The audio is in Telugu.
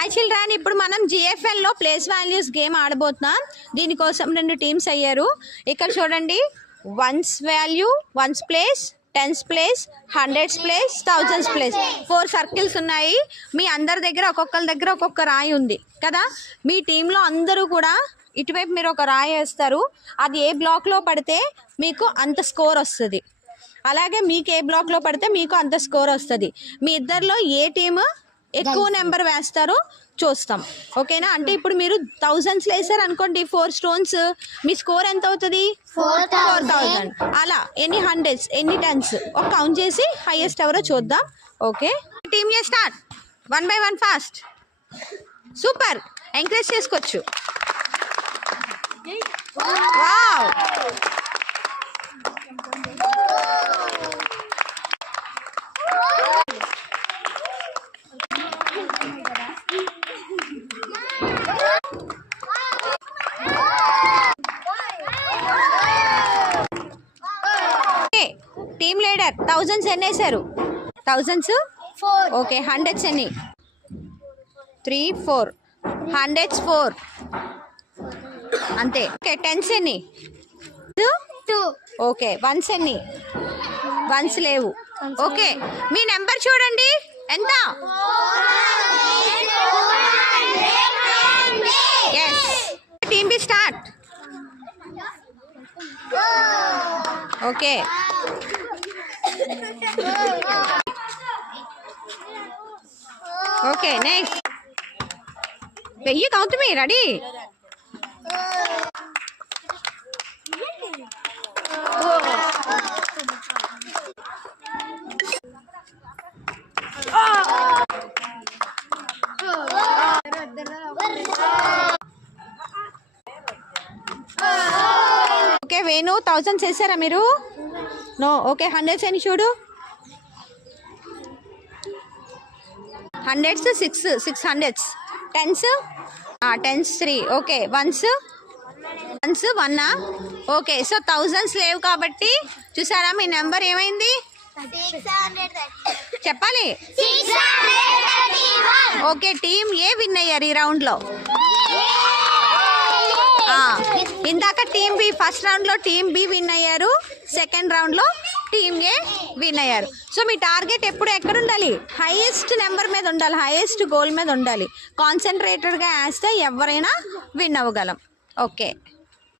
హాయ్ చిల్డ్రన్, ఇప్పుడు మనం జిఎఫ్ఎల్ లో ప్లేస్ వాల్యూస్ గేమ్ ఆడబోతున్నాం. దీనికోసం 2 టీమ్స్ అయ్యారు. ఇక్కడ చూడండి, once value, ones place, tens place, hundreds place, thousands place 4 circles ఉన్నాయి. మీ అందరి దగ్గర ఒక్కొక్కరి దగ్గర ఒక్కొక్క రాయి ఉంది కదా. మీ టీంలో అందరూ కూడా ఇటువైపు మీరు ఒక రాయి వేస్తారు. అది ఏ బ్లాక్లో పడితే మీకు అంత స్కోర్ వస్తుంది. అలాగే మీకు ఏ బ్లాక్లో పడితే మీకు అంత స్కోర్ వస్తుంది. మీ ఇద్దరిలో ఏ టీము ఎక్కువ నెంబర్ వేస్తారో చూస్తాం. ఓకేనా? అంటే ఇప్పుడు మీరు థౌజండ్స్ వేసారు అనుకోండి, 4 స్టోన్స్, మీ స్కోర్ ఎంత అవుతుంది? 4000. అలా ఎన్ని హండ్రెడ్స్, ఎన్ని టెన్స్ ఒక కౌంట్ చేసి హైయెస్ట్ ఎవరో చూద్దాం. Okay, team A start. 1 by 1 fast. Super, encourage చేసుకోవచ్చు. వావ్, టీమ్ లీడర్ థౌజండ్స్ ఎన్ని వేసారు? థౌజండ్స్ 4. ఓకే, హండ్రెడ్స్ ఎన్ని? 3, 4. హండ్రెడ్స్ 4 అంతే. ఓకే, టెన్స్ ఎన్ని? 2. ఓకే, వన్స్ ఎన్ని? వన్స్ లేవు. ఓకే, మీ నెంబర్ చూడండి ఎంత? Yes, team B start. Okay, okay, next. వెయ్యి కౌంట్ మీ రెడీ. ఓకే, వేణు థౌజండ్స్ వేసారా మీరు? నో. ఓకే, హండ్రెడ్స్ అని చూడు. Hundreds 6 hundreds. Tens 3. Okay, ones 1. Okay, so thousands లేవు కాబట్టి చూసారా మీ నెంబర్ ఏమైంది? 631. చెప్పాలి. ఓకే, టీమ్ ఏ విన్ అయ్యారు ఈ రౌండ్లో. ఇందాక టీమ్ బి ఫస్ట్ రౌండ్లో టీమ్ బి విన్ అయ్యారు, సెకండ్ రౌండ్లో టీమ్ ఏ విన్ అయ్యారు. సో మీ టార్గెట్ ఎప్పుడు ఎక్కడ ఉండాలి? హైయెస్ట్ నెంబర్ మీద ఉండాలి, హైయెస్ట్ గోల్ మీద ఉండాలి. కాన్సన్ట్రేటెడ్గా వేస్తే ఎవరైనా విన్ అవ్వగలం. ఓకే.